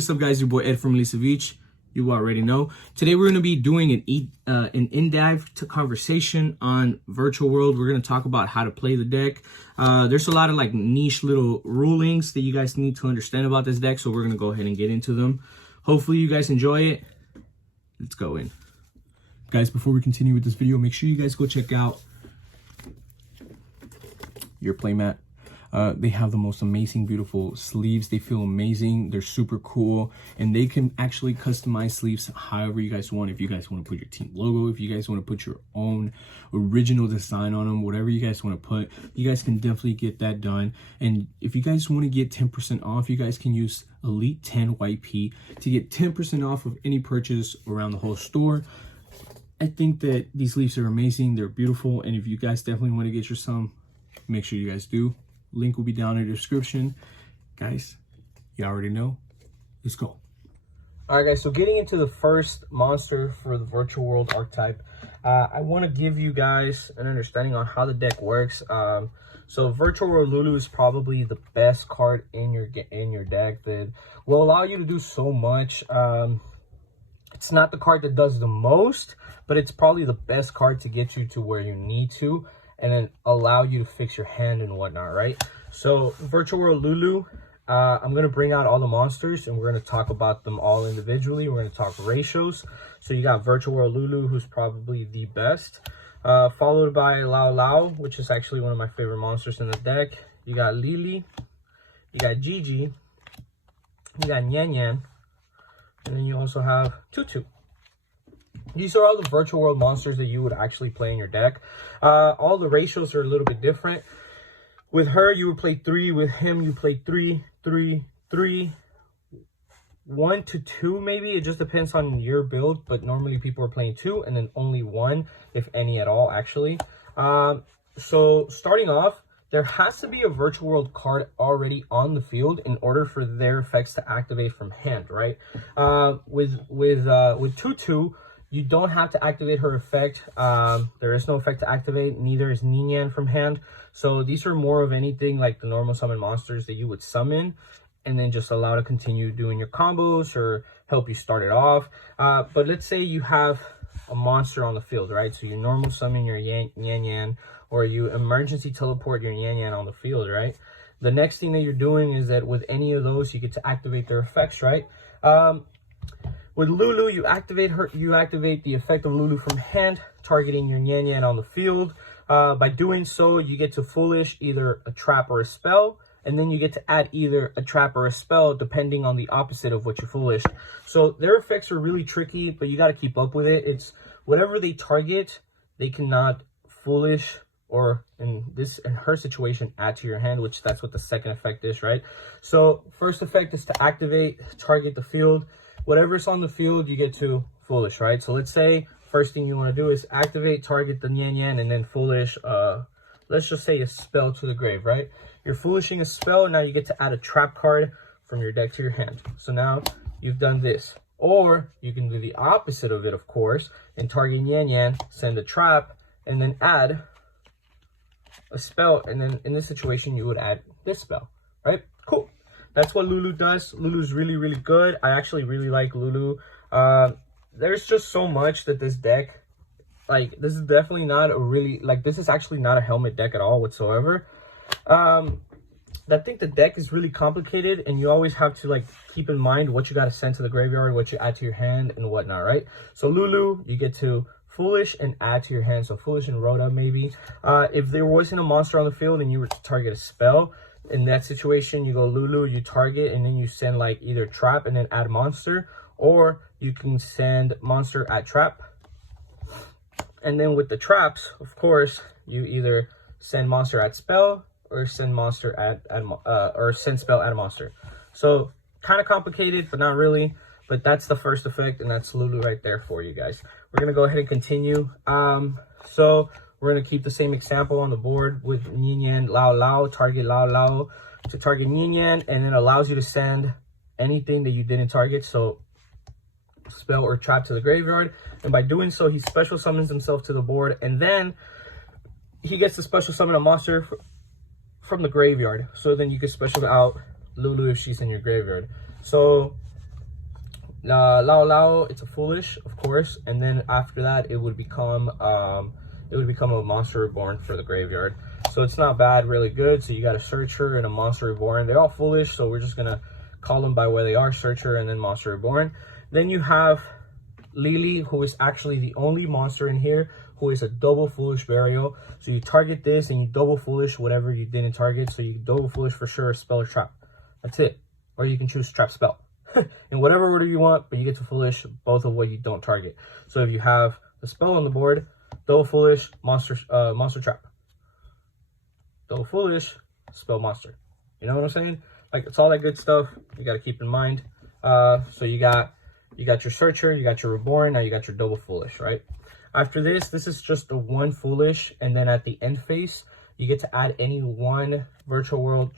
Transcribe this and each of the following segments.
What is up, guys? Your boy Ed from Lisa Beach. You already know. Today we're going to be doing an in-dive conversation on Virtual World. We're going to talk about how to play the deck. There's a lot of like niche little rulings that you guys need to understand about this deck, so we're going to go ahead and get into them. Hopefully you guys enjoy it. Let's go in. Guys, before we continue with this video, make sure you guys go check out your playmat. They have the most amazing, beautiful sleeves. They feel amazing. They're super cool, and they can actually customize sleeves however you guys want. If you guys want to put your team logo, if you guys want to put your own original design on them, whatever you guys want to put, you guys can definitely get that done. And if you guys want to get 10% off, you guys can use Elite 10 YP to get 10% off of any purchase around the whole store. I think that these sleeves are amazing. They're beautiful, and if you guys definitely want to get your some, make sure you guys do. Link will be down in the description. Guys, you already know. Let's go. All right, guys, so getting into the first monster for the Virtual World Archetype, I want to give you guys an understanding on how the deck works. So Virtual World Lulu is probably the best card in your deck that will allow you to do so much. It's not the card that does the most, but it's probably the best card to get you to where you need to, and then allow you to fix your hand and whatnot, right? So Virtual World Lulu, I'm going to bring out all the monsters, and we're going to talk about them all individually. We're going to talk ratios. So you got Virtual World Lulu, who's probably the best, followed by Lao Lao, which is actually one of my favorite monsters in the deck. You got Lily, you got Gigi, you got Nyan Nyan, and then you also have Tutu. These are all the Virtual World monsters that you would actually play in your deck. All the ratios are a little bit different. With her, you would play 3. With him, you play 3, 3, 3, 1 to 2 maybe. It just depends on your build, but normally people are playing 2 and then only 1, if any at all, actually. So starting off, there has to be a Virtual World card already on the field in order for their effects to activate from hand, right? With Tutu, you don't have to activate her effect. There is no effect to activate. Neither is Nyan from hand. So these are more of anything like the normal summon monsters that you would summon and then just allow to continue doing your combos or help you start it off. But let's say you have a monster on the field, right? So you normal summon your Nyan Nyan, or you emergency teleport your Nyan Nyan on the field, right? The next thing that you're doing is that with any of those, you get to activate their effects, right? With Lulu, you activate the effect of Lulu from hand, targeting your Nyan Nyan on the field. By doing so, you get to foolish either a trap or a spell, and then you get to add either a trap or a spell depending on the opposite of what you foolish. So their effects are really tricky, but you got to keep up with it. It's whatever they target, they cannot foolish, or in her situation, add to your hand, which that's what the second effect is, right? So first effect is to activate, target the field. Whatever's on the field, you get to foolish, right? So let's say first thing you want to do is activate, target the Nyan Nyan, and then foolish, let's just say a spell to the grave, right? You're foolishing a spell, and now you get to add a trap card from your deck to your hand. So now you've done this. Or you can do the opposite of it, of course, and target Nyan Nyan, send a trap, and then add a spell. And then in this situation, you would add this spell, right? Cool. That's what Lulu does. Lulu's really, really good. I actually really like Lulu. There's just so much that this deck, like, this is definitely not a really, like, this is actually not a helmet deck at all whatsoever. I think the deck is really complicated, and you always have to, like, keep in mind what you got to send to the graveyard, what you add to your hand, and whatnot, right? So Lulu, you get to foolish and add to your hand. So foolish and Rhoda, maybe. If there wasn't a monster on the field and you were to target a spell, in that situation, you go Lulu, you target, and then you send like either trap and then add monster, or you can send monster, add trap. And then with the traps, of course, you either send monster, add spell, or send monster, or send spell, add monster. So kind of complicated, but not really. But that's the first effect, and that's Lulu right there for you guys. We're gonna go ahead and continue. So we're going to keep the same example on the board with Nyan Nyan, Lao Lao, target Lao Lao to target Nyan Nyan, and it allows you to send anything that you didn't target, so spell or trap, to the graveyard. And by doing so, he special summons himself to the board, and then he gets to special summon a monster from the graveyard. So then you can special out Lulu if she's in your graveyard. So Lao Lao, it's a foolish, of course, and then after that it would become a monster reborn for the graveyard. So it's not bad, really good. So you got a searcher and a monster reborn. They're all foolish, so we're just gonna call them by where they are, searcher and then monster reborn. Then you have Lily, who is actually the only monster in here who is a double foolish burial. So you target this and you double foolish whatever you didn't target. So you double foolish for sure, spell or trap. That's it. Or you can choose trap spell. In whatever order you want, but you get to foolish both of what you don't target. So if you have the spell on the board, double foolish, monster trap. Double foolish, spell monster. You know what I'm saying? Like, it's all that good stuff you got to keep in mind. So you got your searcher, you got your reborn, now you got your double foolish, right? After this is just the one foolish, and then at the end phase, you get to add any one virtual world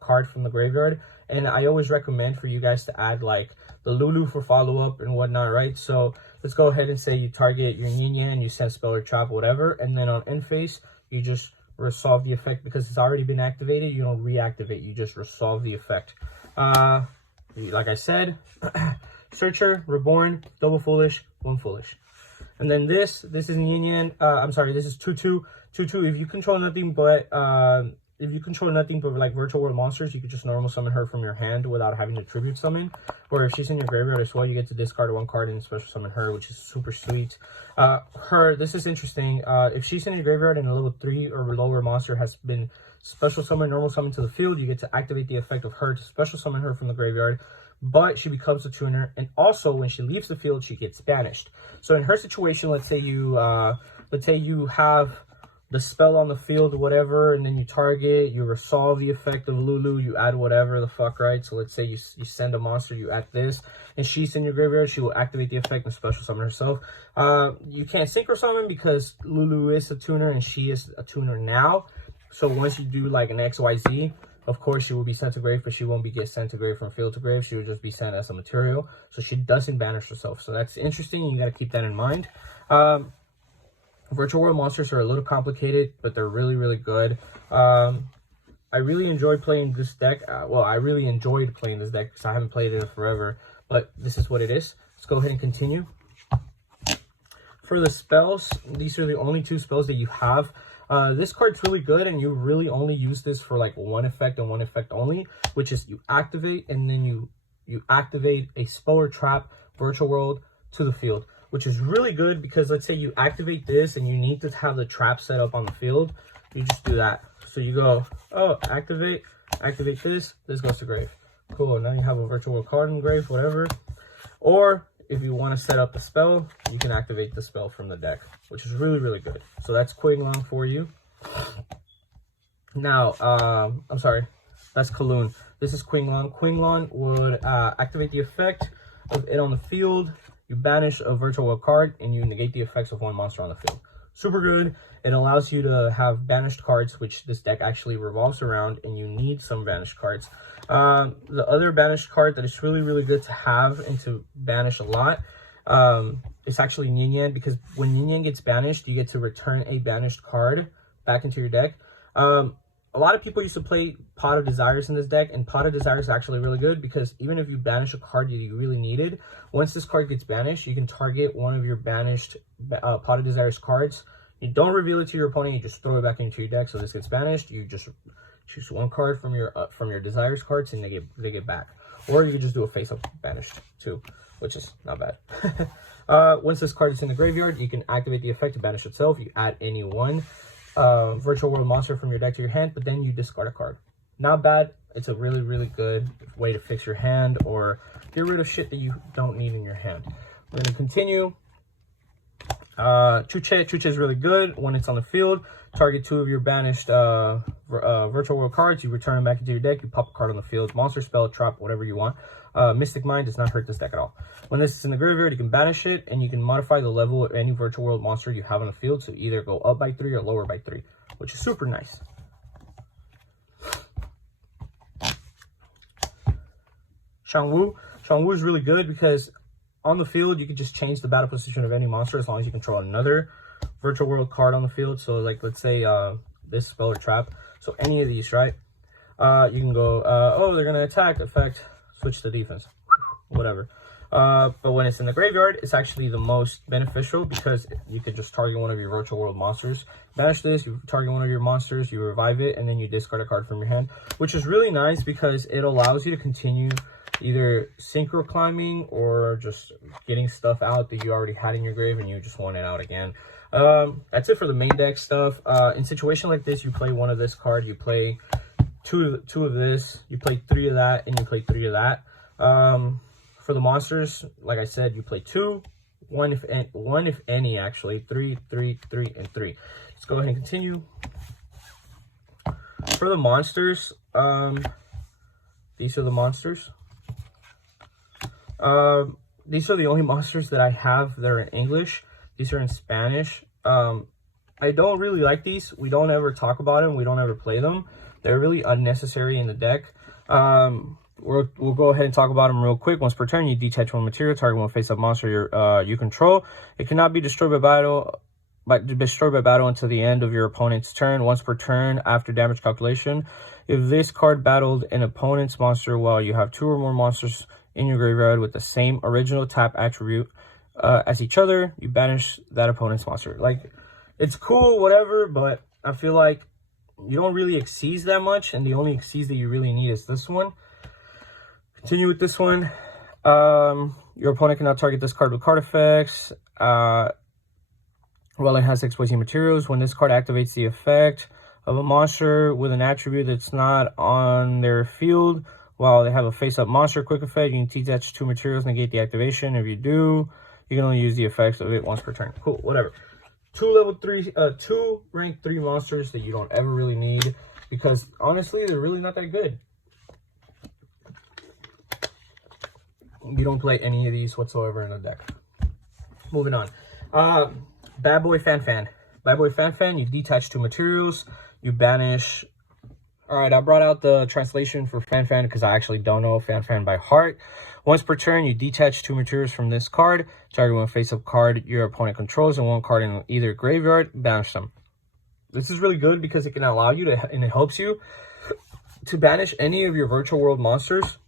card from the graveyard. And I always recommend for you guys to add like the Lulu for follow-up and whatnot, right? So let's go ahead and say you target your Nina and you send spell or trap, whatever, and then on end phase, you just resolve the effect because it's already been activated. You don't reactivate, you just resolve the effect. Like I said, searcher, reborn, double foolish, one foolish. And then this is Yin Yang. I'm sorry, this is 2/2. 2/2. If you control nothing but like virtual world monsters, you could just normal summon her from your hand without having to tribute summon. Or if she's in your graveyard as well, you get to discard one card and special summon her, which is super sweet. This is interesting. If she's in your graveyard and a level 3 or lower monster has been special summon, normal summon to the field, you get to activate the effect of her to special summon her from the graveyard. But she becomes a tuner, and also when she leaves the field, she gets banished. So in her situation, let's say you have the spell on the field, whatever, and then you target, you resolve the effect of Lulu, you add whatever the fuck, right? So let's say you send a monster, you add this, and she's in your graveyard, she will activate the effect and special summon herself. You can't synchro summon because Lulu is a tuner and she is a tuner now. So once you do like an XYZ, of course, she will be sent to grave, but she won't get sent to grave from field to grave. She will just be sent as a material. So she doesn't banish herself. So that's interesting. You got to keep that in mind. Virtual world monsters are a little complicated, but they're really, really good. I really enjoyed playing this deck. I really enjoyed playing this deck because I haven't played it in forever. But this is what it is. Let's go ahead and continue. For the spells, these are the only 2 spells that you have. This card's really good, and you really only use this for like one effect and one effect only, which is you activate and then you activate a spell or trap virtual world to the field, which is really good because let's say you activate this and you need to have the trap set up on the field. You just do that. So you go, oh, activate this goes to grave. Cool, now you have a virtual world card in grave, whatever. Or if you want to set up the spell, you can activate the spell from the deck, which is really, really good. So that's Quing Long for you. Now, I'm sorry, that's Kaloon. This is Quing Long. Quing Long would activate the effect of it on the field. You banish a virtual world card, and you negate the effects of one monster on the field. Super good. It allows you to have banished cards, which this deck actually revolves around, and you need some banished cards. The other banished card that is really, really good to have and to banish a lot is actually Yin Yang, because when Yin Yang gets banished, you get to return a banished card back into your deck. A lot of people used to play Pot of Desires in this deck, and Pot of Desires is actually really good because even if you banish a card that you really needed, once this card gets banished, you can target one of your banished Pot of Desires cards. You don't reveal it to your opponent, you just throw it back into your deck. So this gets banished, you just choose one card from your Desires cards and they get back. Or you can just do a face-up banished too, which is not bad. Once this card is in the graveyard, you can activate the effect to banish itself. You add any one virtual world monster from your deck to your hand, but then you discard a card. Not bad. It's a really, really good way to fix your hand or get rid of shit that you don't need in your hand. We're going to continue. Chuche is really good when it's on the field. Target 2 of your banished virtual world cards. You return them back into your deck. You pop a card on the field. Monster, spell, trap, whatever you want. Mystic Mind does not hurt this deck at all. When this is in the graveyard, you can banish it, and you can modify the level of any virtual world monster you have on the field. So either go up by 3 or lower by 3, which is super nice. Shangwu is really good because on the field, you can just change the battle position of any monster as long as you control another virtual world card on the field. So like, let's say this spell or trap. So any of these, right? You can go, oh, they're going to attack, effect, switch to defense, whatever. But when it's in the graveyard, it's actually the most beneficial because you could just target one of your virtual world monsters. Banish this, you target one of your monsters, you revive it, and then you discard a card from your hand, which is really nice because it allows you to continue either synchro climbing or just getting stuff out that you already had in your grave and you just want it out again. That's it for the main deck stuff. In situation like this, you play one of this card, you play two of this, you play 3 of that, and you play 3 of that. For the monsters, like I said, you play 2, one if any, actually, 3, 3, 3, and 3. Let's go ahead and continue. For the monsters, these are the monsters. These are the only monsters that I have that are in English. These are in Spanish. I don't really like these. We don't ever talk about them. We don't ever play them. They're really unnecessary in the deck. We'll go ahead and talk about them real quick. Once per turn, you detach one material, target one face-up monster you control. It cannot be destroyed by battle, until the end of your opponent's turn. Once per turn, after damage calculation, if this card battled an opponent's monster while you have 2 or more monsters in your graveyard with the same original tap attribute as each other, you banish that opponent's monster. Like, it's cool, whatever, but I feel like you don't really exceed that much, and the only exceed that you really need is this one. Continue with this one. Your opponent cannot target this card with card effects while it has exploiting materials. When this card activates the effect of a monster with an attribute that's not on their field while they have a face-up monster quick effect, you can detach 2 materials, negate the activation. If you do, you can only use the effects of it once per turn. Cool, whatever. 2 rank 3 monsters that you don't ever really need because honestly, they're really not that good. You don't play any of these whatsoever in the deck. Moving on. Bad Boy Fan. Bad Boy Fan, you detach 2 materials, you banish. Alright, I brought out the translation for Fan because I actually don't know Fan by heart. Once per turn, you detach 2 materials from this card, target one face-up card your opponent controls and 1 card in either graveyard, banish them. This is really good because it can allow you to, and it helps you to banish any of your virtual world monsters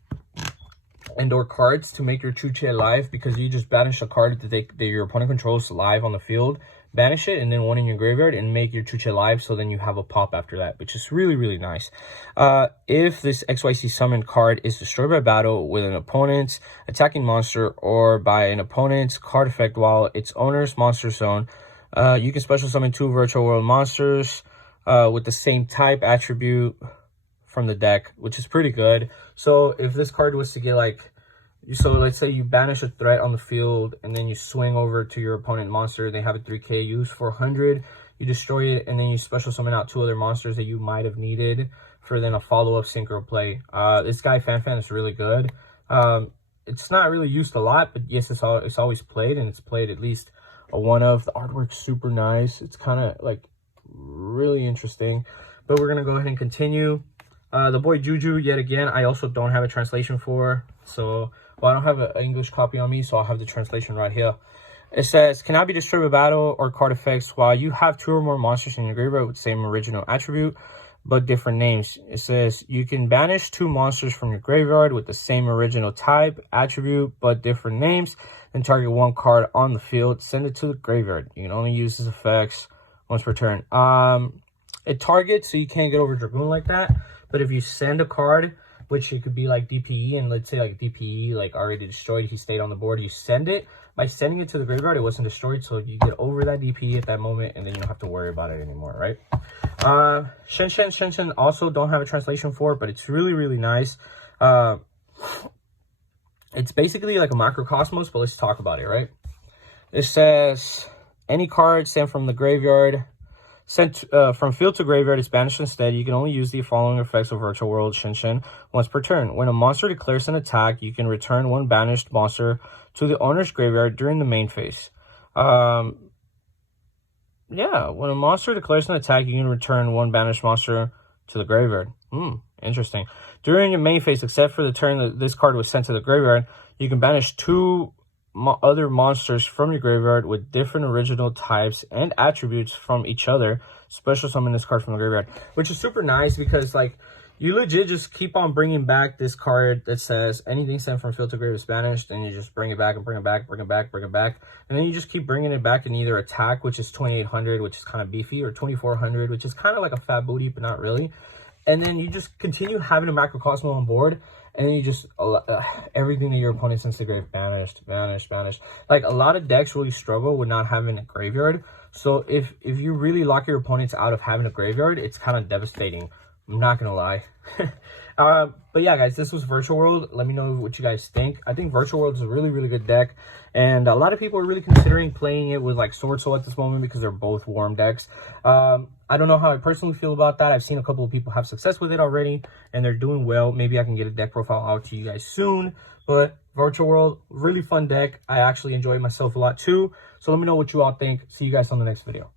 and or cards to make your Chuche live, because you just banish a card that your opponent controls live on the field, banish it, and then 1 in your graveyard and make your Chuche live, so then you have a pop after that, which is really, really nice. If this XYZ summon card is destroyed by battle with an opponent's attacking monster or by an opponent's card effect while its owner's monster zone, you can special summon 2 virtual world monsters with the same type attribute from the deck, which is pretty good. So if this card was to get like, so let's say you banish a threat on the field and then you swing over to your opponent monster, they have a 3k use for 100, you destroy it, and then you special summon out 2 other monsters that you might have needed for then a follow-up synchro play. This guy Fan is really good. It's not really used a lot, but yes, it's always played, and it's played at least a 1 of. The artwork's super nice. It's kind of like really interesting, but we're gonna go ahead and continue. The boy Juju, yet again, I also don't have a translation for, so, well, I don't have an English copy on me, so I'll have the translation right here. It says, cannot be destroyed by battle or card effects while you have 2 or more monsters in your graveyard with the same original attribute, but different names. It says, you can banish 2 monsters from your graveyard with the same original type, attribute, but different names, then target 1 card on the field, send it to the graveyard. You can only use these effects once per turn. It targets, so you can't get over Dragoon like that. But if you send a card, which it could be like DPE, and let's say like DPE, like already destroyed, he stayed on the board, you send it. By sending it to the graveyard, it wasn't destroyed, so you get over that DPE at that moment, and then you don't have to worry about it anymore, right? Shen also don't have a translation for it, but it's really, really nice. It's basically like a macrocosmos, but let's talk about it, right? It says, any card sent from the graveyard, sent from field to graveyard is banished instead. You can only use the following effects of Virtual World Shen once per turn. When a monster declares an attack, you can return 1 banished monster to the owner's graveyard during the main phase. Yeah, when a monster declares an attack, you can return 1 banished monster to the graveyard. Interesting. During your main phase, except for the turn that this card was sent to the graveyard, you can banish 2 other monsters from your graveyard with different original types and attributes from each other. Special summon this card from the graveyard, which is super nice because, like, you legit just keep on bringing back this card that says anything sent from field to grave is banished, and you just bring it back and bring it back, bring it back, bring it back, and then you just keep bringing it back in either attack, which is 2800, which is kind of beefy, or 2400, which is kind of like a fat booty, but not really. And then you just continue having a Macrocosmo on board, and then you just everything that your opponent sends to grave, banished, banished, banished. Like, a lot of decks really struggle with not having a graveyard. So if you really lock your opponents out of having a graveyard, it's kind of devastating. I'm not gonna lie. But yeah, guys, this was Virtual World. Let me know what you guys think. I think Virtual World is a really, really good deck, and a lot of people are really considering playing it with like Sword Soul at this moment because they're both warm decks. I don't know how I personally feel about that. I've seen a couple of people have success with it already, and they're doing well. Maybe I can get a deck profile out to you guys soon. But Virtual World, really fun deck. I actually enjoy myself a lot too. So let me know what you all think. See you guys on the next video.